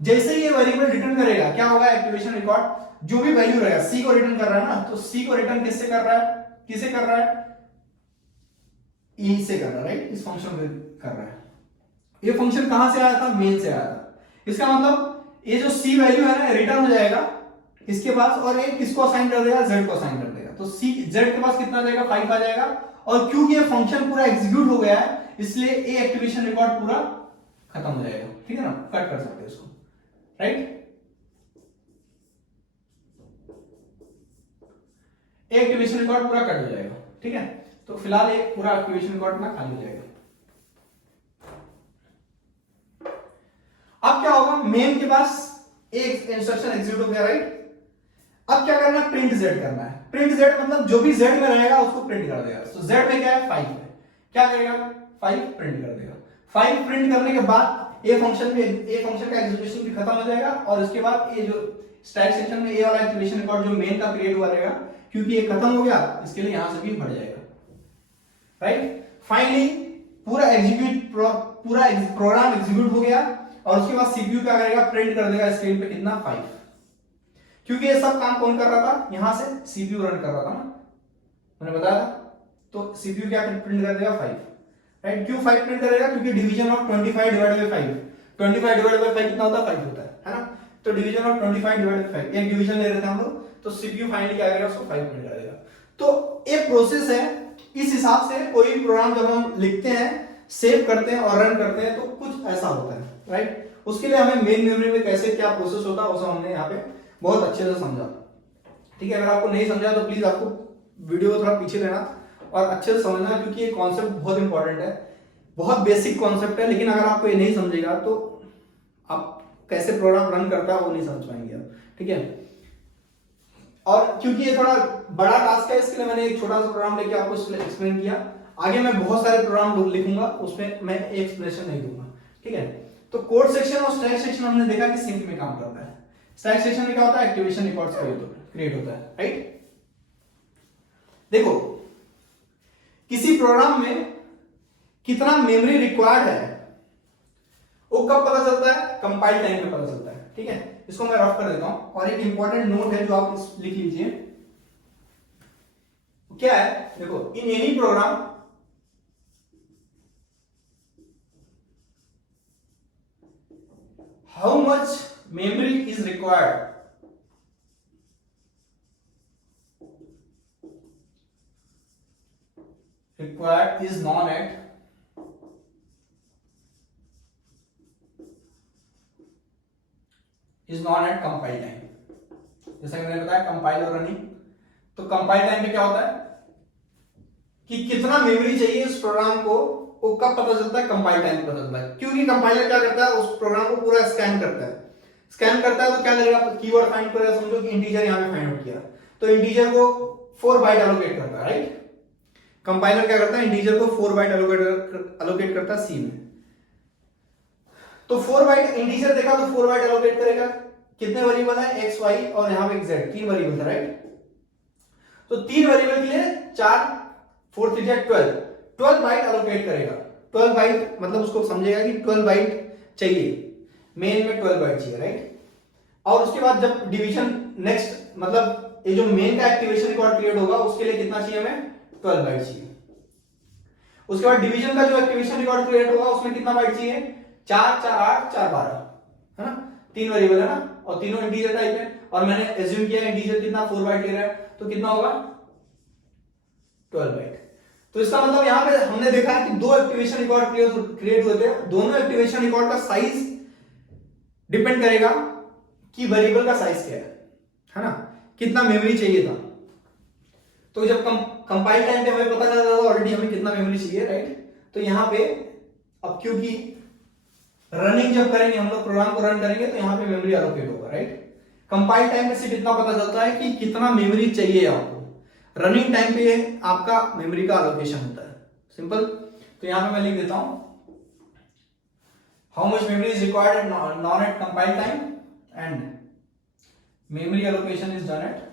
जैसे ही ये वेरिएबल रिटर्न करेगा क्या होगा, एक्टिवेशन रिकॉर्ड जो भी वैल्यू रहेगा, c को रिटर्न कर रहा है ना, तो c को रिटर्न किससे कर रहा है, किसे कर रहा है, e से कर रहा है, राइट। इस फंक्शन को कर रहा है। ये फंक्शन कहां से आया था, मेन से आया था। इसका मतलब ये जो c वैल्यू है ना, रिटर्न हो जाएगा इसके पास, और ये किसको असाइन कर देगा, z को असाइन कर देगा। तो c z के पास कितना आ जाएगा, 5 आ जाएगा। और क्योंकि ये फंक्शन पूरा एग्जीक्यूट हो गया है इसलिए ए एक्टिवेशन रिकॉर्ड पूरा खत्म हो जाएगा, ठीक है ना, कट कर सकते हैं इसको, राइट। ए एक्टिवेशन रिकॉर्ड पूरा कट हो जाएगा, ठीक है। तो फिलहाल एक पूरा एक्टिवेशन रिकॉर्ड ना खाली हो जाएगा। अब क्या होगा, मेन के पास एक इंस्ट्रक्शन एग्जीक्यूट हो गया, राइट। अब क्या करना है, प्रिंट z करना है। प्रिंट z मतलब जो भी z में रहेगा उसको प्रिंट कर देगा। तो z में क्या है, 5 है, क्या करेगा, 5 प्रिंट कर देगा। 5 प्रिंट करने के बाद ए फंक्शन का एग्जीक्यूशन भी खत्म हो जाएगा, और इसके बाद ये जो स्टैक सेक्शन में ए वाला एक्टिवेशन रिकॉर्ड जो मेन का क्रिएट हुआ रहेगा, क्योंकि ये खत्म हो गया इसके लिए यहां से भी बढ़ जाएगा, राइट। फाइनली पूरा प्रोग्राम एग्जीक्यूट हो गया, और उसके बाद सीपीयू क्या करेगा, प्रिंट कर देगा स्क्रीन पे कितना, 5। क्योंकि ये सब काम कौन कर रहा था, यहां से सीपीयू रन कर रहा था ना, मैंने बताया था। तो सीपीयू क्या प्रिंट कर देगा, 5, राइट। क्यों 5 प्रिंट करेगा, क्योंकि division of 25 divided by 5, 25 divided by 5 कितना होता है, 5 होता है ना। तो डिवीजन ऑफ 25 डिवाइडेड बाय 5, एक डिवीजन ले रहे थे हम लोग, तो सीपीयू फाइनली क्या करेगा, उसको 5 प्रिंट कर देगा। तो एक प्रोसेस है, इस हिसाब से कोई भी प्रोग्राम जब हम लिखते हैं, सेव करते हैं और रन करते हैं तो कुछ ऐसा होता है, राइट। उसके लिए हमें मेन मेमोरी में कैसे क्या प्रोसेस होता है उसे हमने यहाँ पे बहुत अच्छे से समझा, ठीक है। अगर आपको नहीं समझा तो प्लीज आपको वीडियो थोड़ा पीछे लेना और अच्छे से समझना, क्योंकि ये कॉन्सेप्ट बहुत इंपॉर्टेंट है, बहुत बेसिक कॉन्सेप्ट है। लेकिन अगर आपको ये नहीं समझेगा तो आप कैसे प्रोग्राम रन करता है वो नहीं समझ पाएंगे आप, ठीक है। और क्योंकि ये थोड़ा बड़ा टास्क है, इसके लिए मैंने एक छोटा सा प्रोग्राम लेके आपको एक्सप्लेन किया। आगे मैं बहुत सारे प्रोग्राम लिखूंगा, उसमें मैं एक्सप्लेनेशन नहीं दूंगा, ठीक है। तो कोड सेक्शन और स्टैक सेक्शन हमने देखा कि सिंक में काम करता है। स्टैक सेक्शन में क्या होता है, एक्टिवेशन रिकॉर्ड्स क्रिएट होता है, राइट। देखो किसी प्रोग्राम में कितना मेमोरी रिक्वायर्ड है कब पता चलता है? कंपाइल टाइम पे पता चलता है। ठीक है, इसको मैं रफ कर देता हूं और एक इंपॉर्टेंट नोट है जो आप लिख लीजिए। क्या है? देखो, in any program how much memory is required is known at compile time। जैसा कि मैंने बताया कंपाइल और रनिंग, तो कंपाइल टाइम पे क्या होता है कि कितना मेमोरी चाहिए इस प्रोग्राम को, वो कब पता चलता है? कंपाइल टाइम पता चलता है। क्योंकि कंपाइलर क्या करता है, उस प्रोग्राम को पूरा स्कैन करता है। स्कैन करता है तो क्या करेगा? कीवर्ड फाइंड करेगा। समझो कि इंटीजर यहां पे फाइंड आउट किया, तो इंटीजर को 4 बाइट एलोकेट करता है, राइट? कंपाइलर क्या करता है? इंटीजर को 4 बाइट एलोकेट करता है सी में। तो 4 बाइट इंटीजर देखा तो 4 बाइट एलोकेट करेगा। कितने वेरिएबल है? एक्स, वाई और यहां पे एक जेड, 3 वेरिएबल है, राइट? तो 3 वेरिएबल के लिए 4 4 3 12 बाइट एलोकेट करेगा। 12 बाइट मतलब उसको समझेगा कि 12 बाइट चाहिए, मेन में 12 बाइट चाहिए, राइट? और उसके बाद जब डिवीजन नेक्स्ट मतलब ये जो मेन का एक्टिवेशन रिकॉर्ड क्रिएट होगा उसके लिए कितना चाहिए हमें? 12 बाइट चाहिए। उसके बाद डिवीजन का जो एक्टिवेशन रिकॉर्ड क्रिएट होगा उसमें कितना बाइट चाहिए? 4 4 8 4 12, है ना? 3 वेरिएबल है ना, और तीनों इंटीजर टाइप है, और मैंने एज्यूम किया इंटीजर कितना 4 बाइट ले रहा है, तो कितना होगा? 12 बाइट। तो इसका मतलब यहां पे हमने देखा है कि 2 एक्टिवेशन रिकॉर्ड क्रिएट हुए थे। दोनों एक्टिवेशन रिकॉर्ड का साइज डिपेंड करेगा कि वेरिएबल का साइज क्या है ना? कितना मेमोरी चाहिए था। तो जब कंपाइल टाइम पे हमें पता चला था ऑलरेडी हमें कितना मेमोरी चाहिए, राइट? तो यहां पे अब क्योंकि रनिंग जब करेंगे हम लोग, प्रोग्राम को रन करेंगे, तो यहां पे मेमोरी एलोकेट होगा, राइट? कंपाइल टाइम में सिर्फ इतना पता चलता है कि कितना मेमोरी चाहिए आपको। रनिंग टाइम पे आपका मेमोरी का एलोकेशन होता है, सिंपल। तो यहां पे मैं लिख देता हूं how much memory is required at non eight compile time and memory allocation is done eight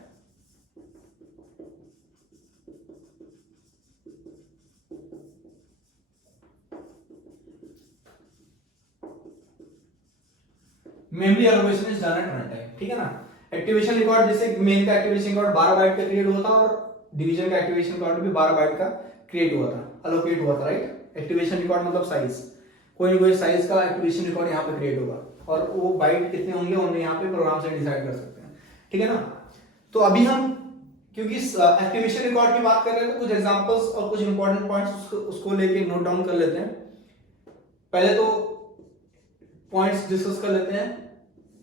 memory allocation is done eight run time. ठीक है ना? एक्टिवेशन रिकॉर्ड, जैसे मेन का एक्टिवेशन रिकॉर्ड 12 बाइट का क्रिएट हुआ था और डिवीजन का एक्टिवेशन रिकॉर्ड भी 12 बाइट का क्रिएट हुआ था, एलोकेट हुआ था, राइट? एक्टिवेशन रिकॉर्ड मतलब साइज, कोई ना कोई साइज का एक्टिवेशन रिकॉर्ड यहाँ पे क्रिएट होगा, और वो बाइट कितने होंगे उन्हें यहाँ पे प्रोग्राम से डिसाइड कर सकते हैं। ठीक है ना? तो अभी हम क्योंकि एक्टिवेशन रिकॉर्ड की बात कर रहे हैं तो कुछ एग्जांपल्स और कुछ इंपॉर्टेंट पॉइंट्स उसको लेके नोट डाउन कर लेते हैं। पहले तो पॉइंट्स डिस्कस कर लेते हैं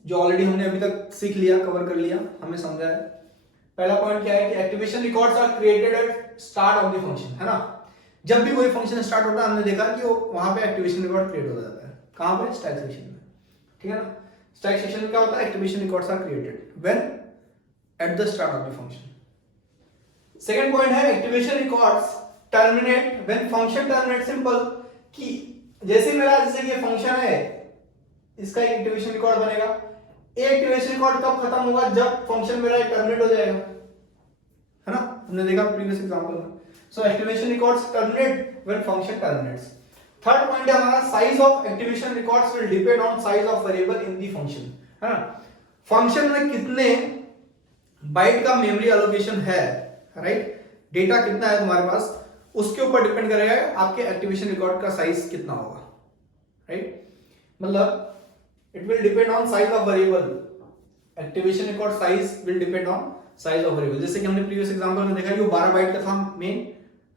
जो ऑलरेडी हमने अभी तक सीख लिया, कवर कर लिया, हमें समझा है। पहला पॉइंट क्या है कि activation records are created at start of the function, है ना? जब भी कोई फंक्शन स्टार्ट होता है हमने देखा कि वो वहां पे एक्टिवेशन रिकॉर्ड क्रिएट हो जाता है। कहां पे? स्टैक सेक्शन में। ठीक है ना? स्टैक सेक्शन में क्या होता है? Activation records are created when at the start of the function. Second point है activation records terminate when function terminate. Simple कि जैसे मेरा जैसे ये फंक्शन है, इसका एक एक्टिवेशन रिकॉर्ड बनेगा। ये एक्टिवेशन रिकॉर्ड कब खत्म होगा? जब फंक्शन मेरा टर्मिनेट हो जाएगा, है ना? हमने देखा प्रीवियस एग्जांपल में। So activation records terminate when function terminates. Third point है हमारा size of activation records will depend on size of variable in the function, है ना? फंक्शन में कितने बाइट का मेमोरी एलोकेशन है, राइट? डेटा कितना है तुम्हारे पास, उसके ऊपर डिपेंड करेगा आपके एक्टिवेशन रिकॉर्ड का साइज कितना होगा, राइट? मतलब it will depend on size of variable, activation record size will depend on size of variable। जैसे कि हमने प्रीवियस एग्जांपल में देखा कि वो 12 बाइट का था मेन,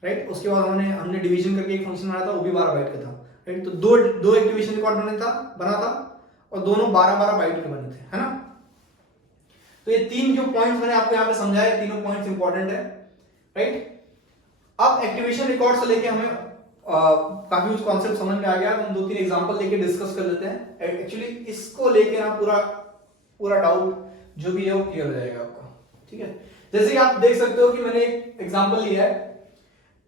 राइट? उसके बाद हमने डिवीजन करके एक फंक्शन बनाया था, वो भी 12 बाइट का था, राइट? तो दो एक्टिवेशन रिकॉर्ड बना था और दोनों 12 बाइट के बने थे, है ना? तो ये तीन जो पॉइंट्स मैंने आपको यहाँ पे समझाया, तीनों पॉइंट्स इंपॉर्टेंट है, राइट? अब एक्टिवेशन रिकॉर्ड से लेके हमें काफी उस कॉन्सेप्ट समझ में आ गया। हम 2-3 एग्जांपल लेके डिस्कस कर लेते हैं। एक्चुअली इसको लेके ना पूरा डाउट जो भी है वो क्लियर हो जाएगा आपका, ठीक है? जैसे कि आप देख सकते हो कि मैंने एक एग्जांपल लिया है,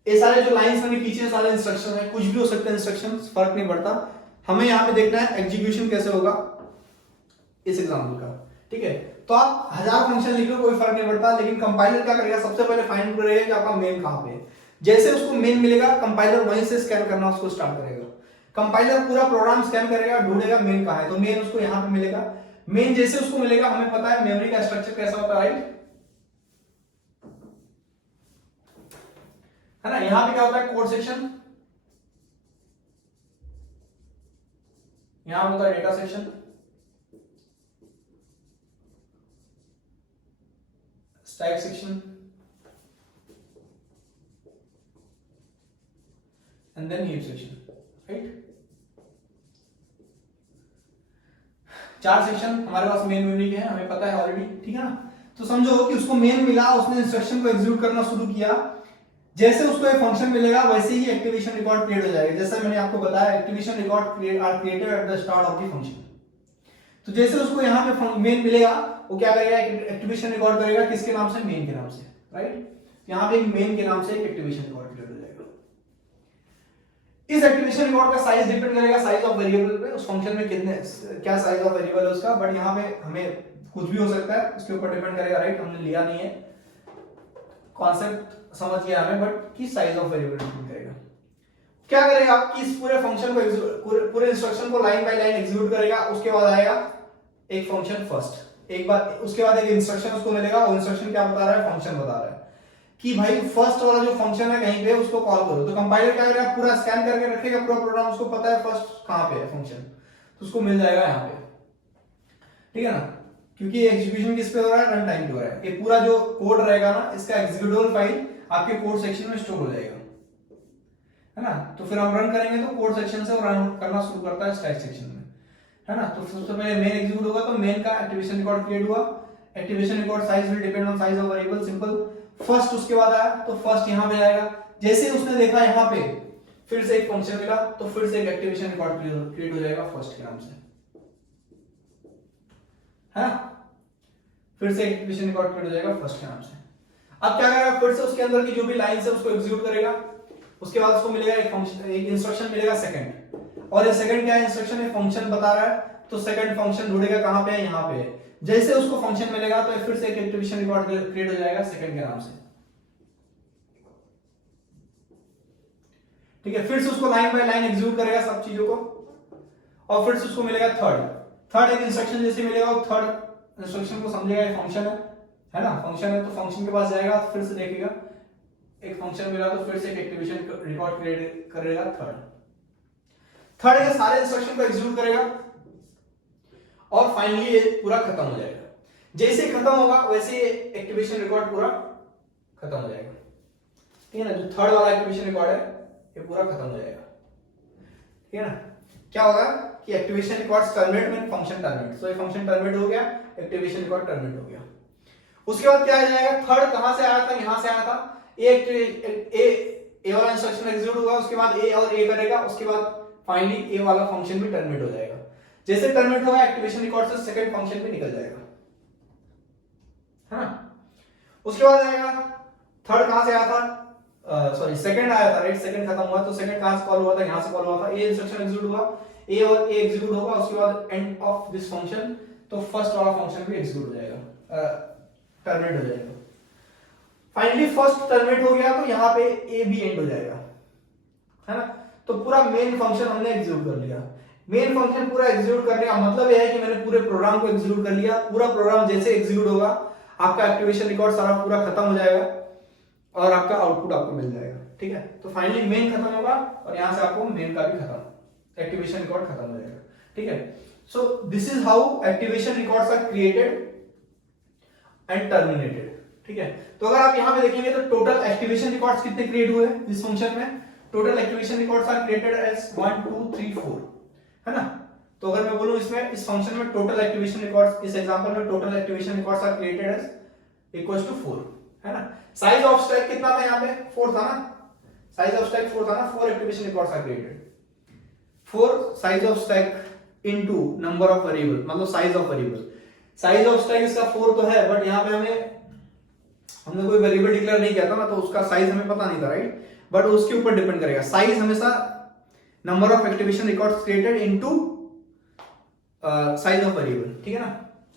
ये सारे जो लाइंस मैंने खींचे हैं सारे इंस्ट्रक्शन है, कुछ भी हो सकते हैं इंस्ट्रक्शन, फर्क नहीं पड़ता। हमें यहाँ पे देखना है एग्जीक्यूशन कैसे होगा इस एग्जाम्पल का, ठीक है? तो आप 1000 फंक्शन लिख लो, कोई फर्क नहीं पड़ता, लेकिन कंपाइलर क्या करेगा? सबसे पहले फाइंड करेगा कि आपका मेन कहां पे है। जैसे उसको मेन मिलेगा, कंपाइलर वहीं से स्कैन करना उसको स्टार्ट करेगा। कंपाइलर पूरा प्रोग्राम स्कैन करेगा, ढूंढेगा मेन कहाँ है, तो मेन उसको यहाँ पे मिलेगा। मेन जैसे उसको मिलेगा, हमें पता है मेमोरी का स्ट्रक्चर कैसा होता है, राइट, है ना। यहां पे क्या होता है, कोड सेक्शन, यहां होता है data section, stack section and then heap section, right. 4 section हमारे पास मेन मेमोरी के हैं, हमें पता है ऑलरेडी, ठीक है ना। तो समझो कि उसको मेन मिला, उसने इंस्ट्रक्शन को एग्जीक्यूट करना शुरू किया, जैसे उसको एक फंक्शन मिलेगा वैसे ही एक्टिवेशन रिकॉर्ड क्रिएट हो जाएगा। जैसे मैंने आपको बताया, activation record are created at the start of the function. तो जैसे उसको यहाँ पे मेन मिलेगा, वो क्या करेगा, एक्टिवेशन रिकॉर्ड करेगा, किसके नाम से, मेन के नाम से, राइट। यहाँ पे एक मेन के नाम से एक एक्टिवेशन रिकॉर्ड क्रिएट हो जाएगा। इस एक्टिवेशन रिकॉर्ड का साइज डिपेंड करेगा साइज ऑफ वेरिएबल पे, उस फंक्शन में कितने क्या साइज ऑफ वेरिएबल है उसका, बट यहाँ पे हमें कुछ भी हो सकता है, उसके ऊपर डिपेंड करेगा, राइट। हमने लिया नहीं है, कॉन्सेप्ट समझ गया हमें, बट किस साइज ऑफ वेरिएबल डिपेंड करेगा। क्या करेगा कि इस पूरे फंक्शन को, पूरे इंस्ट्रक्शन को लाइन बाय लाइन एग्जीक्यूट करेगा। उसके बाद आएगा एक फंक्शन फर्स्ट, एक बार उसके बाद एक इंस्ट्रक्शन उसको मिलेगा, वो इंस्ट्रक्शन क्या बता रहा है, फंक्शन बता रहा है कि भाई फर्स्ट वाला जो फंक्शन है कहीं पे उसको कॉल करो। तो कंपाइलर क्या करेगा, पूरा स्कैन करके रखेगा पूरा प्रोग्राम, उसको पता है फर्स्ट कहां पे है फंक्शन, तो उसको मिल जाएगा यहाँ पे, ठीक है ना। क्योंकि एग्जीक्यूशन किस पे हो रहा है, रन टाइम पे हो रहा है। ये पूरा जो कोड रहेगा ना, इसका एग्जीक्यूटेबल फाइल आपके कोड सेक्शन में स्टोर हो जाएगा, है ना। तो फिर हम रन करेंगे तो कोड सेक्शन से रन करना शुरू करता है स्टैक सेक्शन में, है ना। तो सबसे पहले मेन एग्जीक्यूट होगा, तो मेन का एक्टिवेशन रिकॉर्ड क्रिएट हुआ। Activation record size will depend on size of variable, simple. First उसके बाद आया, तो फर्स्ट यहां पे आएगा। जैसे उसने देखा यहां पे फिर से एक फंक्शन मिला, तो फिर से एक एक्टिवेशन रिकॉर्ड क्रिएट हो जाएगा फर्स्ट के नाम से, है ना। फिर से एक्टिवेशन रिकॉर्ड क्रिएट हो जाएगा फर्स्ट के नाम से। अब क्या करेगा, फिर से उसके अंदर की जो भी लाइंस है उसको एग्जीक्यूट करेगा। उसके बाद उसको मिलेगा एक फंक्शन, एक इंस्ट्रक्शन मिलेगा सेकंड, और ये सेकंड क्या है, इंस्ट्रक्शन है फंक्शन बता रहा है, तो सेकंड फंक्शन ढूंढेगा कहां पे है, यहां पे है। जैसे उसको फंक्शन मिलेगा तो फिर से एक एक्टिवेशन रिकॉर्ड क्रिएट हो जाएगा सेकंड के नाम से, ठीक है। फिर से उसको लाइन बाय लाइन एग्जीक्यूट करेगा सब चीजों को, और फिर से उसको मिलेगा थर्ड एक इंस्ट्रक्शन जैसे मिलेगा, वो थर्ड इंस्ट्रक्शन को समझेगा ये फंक्शन है ना, फंक्शन है, तो फंक्शन के पास जाएगा, फिर से देखेगा एक फंक्शन मिला, तो फिर से एक एक्टिवेशन रिकॉर्ड क्रिएट करेगा थर्ड के सारे इंस्ट्रक्शन को एग्जीक्यूट करेगा, और फाइनली ये पूरा खत्म हो जाएगा। जैसे खत्म होगा वैसे एक्टिवेशन रिकॉर्ड पूरा खत्म हो जाएगा, ठीक है ना। जो थर्ड वाला एक्टिवेशन रिकॉर्ड है ये पूरा खत्म हो जाएगा, ठीक है ना। क्या होगा कि एक्टिवेशन रिकॉर्ड टर्मिनेट में फंक्शन टर्मिनेट, तो ये फंक्शन टर्मिनेट हो गया, एक्टिवेशन रिकॉर्ड टर्मिनेट हो गया। उसके बाद क्या आ जाएगा, थर्ड कहां से आया था, यहां से आया था। ए वाला इंस्ट्रक्शन एग्जीक्यूट हुआ, उसके बाद ए और ए करेगा, उसके बाद फाइनली ए वाला फंक्शन भी टर्मिनेट हो जाएगा। जैसे टर्मिनेट होगा एक्टिवेशन रिकॉर्ड से सेकंड फंक्शन भी निकल जाएगा, है ना। उसके बाद आएगा थर्ड कहां से आया था, सॉरी सेकंड आया था, राइट। सेकंड खत्म हुआ, तो सेकंड कहां से कॉल हुआ था, यहां से कॉल हुआ था। ए इंस्ट्रक्शन एग्जीक्यूट हुआ, ए और ए एग्जीक्यूट होगा, उसके बाद एंड ऑफ दिस फंक्शन, तो फर्स्ट वाला फंक्शन भी एग्जीक्यूट हो जाएगा, टर्मिनेट हो जाएगा। फाइनली फर्स्ट टर्मिनेट हो गया, तो यहां पे ए भी एंड हो जाएगा, है ना। तो पूरा मेन फंक्शन हमने एग्जीक्यूट कर लिया। मेन फंक्शन पूरा एग्जीक्यूट करने का मतलब यह है कि मैंने पूरे प्रोग्राम को एग्जीक्यूट कर लिया। पूरा प्रोग्राम जैसे एग्जीक्यूट होगा, आपका एक्टिवेशन रिकॉर्ड सारा पूरा खत्म हो जाएगा, और आपका आउटपुट आपको मिल जाएगा, ठीक है। तो फाइनली मेन खत्म होगा, और यहां से आपको मेन का भी खत्म, एक्टिवेशन रिकॉर्ड खत्म हो जाएगा, ठीक है। So this is how activation records are created and terminated, ठीक है। तो अगर आप यहां पे देखेंगे तो टोटल एक्टिवेशन रिकॉर्ड्स कितने क्रिएट हुए इस फंक्शन में, total activation records are created as 1 2 3 4, है ना। तो अगर मैं बोलूं इसमें, इस फंक्शन में टोटल एक्टिवेशन रिकॉर्ड्स, इस एग्जांपल में total activation records are created as equals to 4, है ना। साइज ऑफ स्टैक कितना था यहां पे, 4 था ना, साइज ऑफ स्टैक 4 था ना। 4 activation records are created, 4 size of stack into number of variable, मतलब size of variable. Size of stack इसका 4 तो है, बट यहां पे हमने कोई वेरिएबल डिक्लेयर नहीं किया था ना, तो उसका साइज हमें पता नहीं था, राइट। बट उसके ऊपर डिपेंड करेगा, साइज हमेशा number of activation records created into size of variable, ठीक है ना।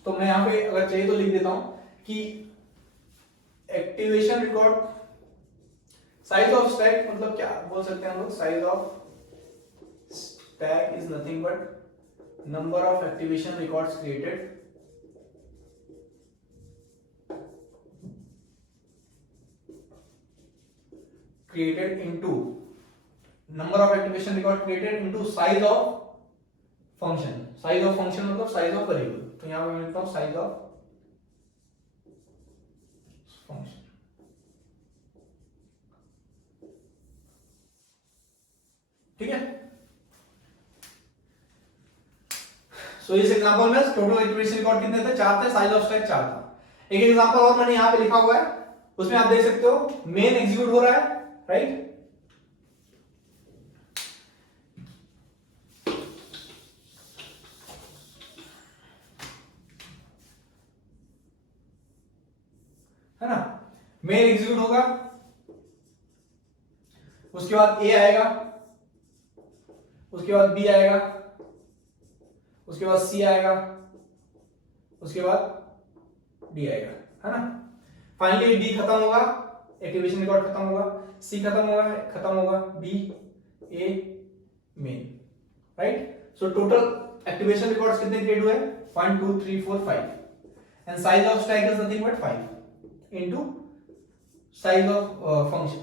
तो मैं यहां पे अगर चाहिए तो लिख देता हूं कि activation record size of stack, मतलब क्या बोल सकते हैं हम लोग, size of stack is nothing but number of activation records created into number of activation record created into size of function. Size of function मतलब साइज ऑफ वेरिएबल, तो यहां पे मैं लिखता हूं साइज ऑफ फंक्शन। ठीक है, सो इस एग्जांपल में टोटल एक्टिवेशन रिकॉर्ड कितने थे? 4 थे, साइज ऑफ स्टैक 4 था। एक एग्जांपल और मैंने यहां पे लिखा हुआ है, उसमें आप देख सकते हो मेन एग्जीक्यूट हो रहा है, राइट? है ना, मेन एग्जीक्यूट होगा, उसके बाद ए आएगा, उसके बाद बी आएगा, उसके बाद सी आएगा, उसके बाद डी आएगा, है ना। फाइनली डी खत्म होगा, एक्टिवेशन रिकॉर्ड खत्म होगा, सी खत्म होगा, B, A, main, right. So total activation records कितने क्रिएट हुए? 1 2 3 4 5 and size of stack is nothing but 5 into size of function,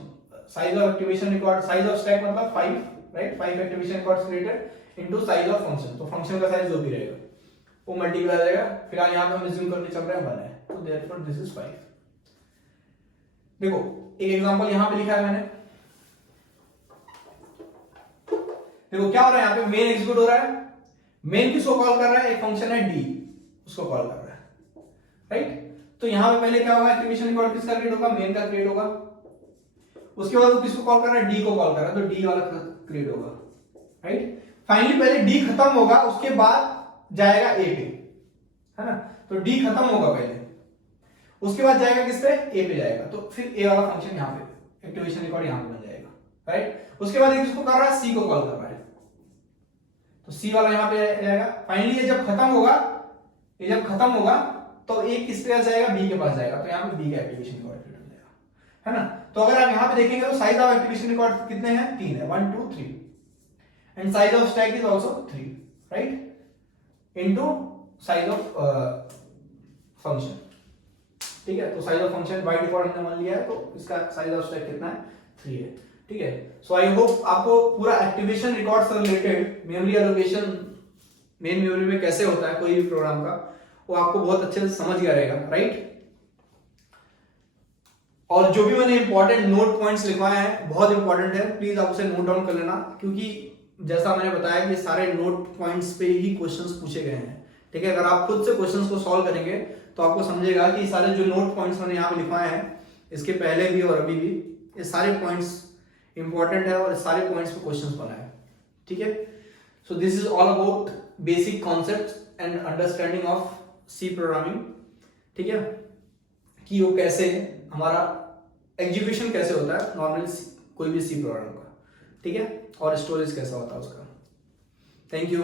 size of activation record, size of stack मतलब 5, right? 5 activation records created into size of function, तो function का size जो भी रहेगा वो multiply हो जाएगा। फिलहाल यहाँ पे हम assume करके चल रहे हैं 1 है, तो therefore this is 5। देखो एक एग्जांपल यहाँ पे लिखा है मैंने, देखो क्या हो रहा है यहाँ पे, मेन एग्जीक्यूट हो रहा है, मेन किसको कॉल कर रहा है? एक फंक्शन है डी, उसको कॉल कर रहा है, राइट? तो यहां पे पहले क्या होगा? एक्टिवेशन रिकॉर्ड किसका क्रिएट होगा? मेन का क्रिएट होगा। उसके बाद वो किसको कॉल कर रहा है? डी को कॉल कर रहा है, तो डी वाला क्रिएट होगा, राइट? फाइनली पहले डी खत्म होगा, उसके बाद जाएगा ए पे, है ना। तो डी खत्म होगा पहले, उसके बाद जाएगा किस पे? ए पे जाएगा, तो फिर ए वाला फंक्शन यहाँ पे एक्टिवेशन रिकॉर्ड यहाँ पे बन जाएगा, राइट? उसके बाद ये किसको कर रहा है? सी को कॉल कर रहा है, तो सी वाला यहाँ पे जाएगा। फाइनली ये जब खत्म होगा तो एक किस पे जाएगा? बी के पास जाएगा, तो यहाँ पे बी का एक्टिवेशन रिकॉर्ड क्रिएट हो जाएगा, है ना। तो अगर आप यहाँ पे देखेंगे तो साइज ऑफ एक्टिवेशन रिकॉर्ड कितने हैं? 3 है, 1 2 3 and size of stack is also 3, right? Into size of function, ठीक है। तो size of function by default हमने मान लिया है, तो इसका साइज ऑफ स्टैक कितना है? 3 है, ठीक है। सो आई होप आपको पूरा एक्टिवेशन रिकॉर्ड से related memory allocation main memory में कैसे होता है कोई भी प्रोग्राम का, वो आपको बहुत अच्छे से समझ गया रहेगा, राइट? और जो भी मैंने इंपॉर्टेंट नोट पॉइंट्स लिखवाए हैं बहुत इंपॉर्टेंट है, प्लीज आप उसे नोट डाउन कर लेना, क्योंकि जैसा मैंने बताया कि सारे नोट पॉइंट्स पे ही क्वेश्चंस पूछे गए हैं, ठीक है। अगर आप खुद से क्वेश्चंस को सॉल्व करेंगे तो आपको समझेगा कि सारे जो नोट पॉइंट्स मैंने यहाँ पे लिखवाए हैं, इसके पहले भी और अभी भी, ये सारे पॉइंट्स इंपॉर्टेंट है और सारे पॉइंट्स पे क्वेश्चंस बनाए, ठीक है। So this is all about basic concept and understanding of C programming, ठीक है, कि वो कैसे हमारा एग्जीक्यूशन कैसे होता है नॉर्मली कोई भी सी प्रोग्राम का, ठीक है, और स्टोरेज कैसा होता है उसका। Thank you.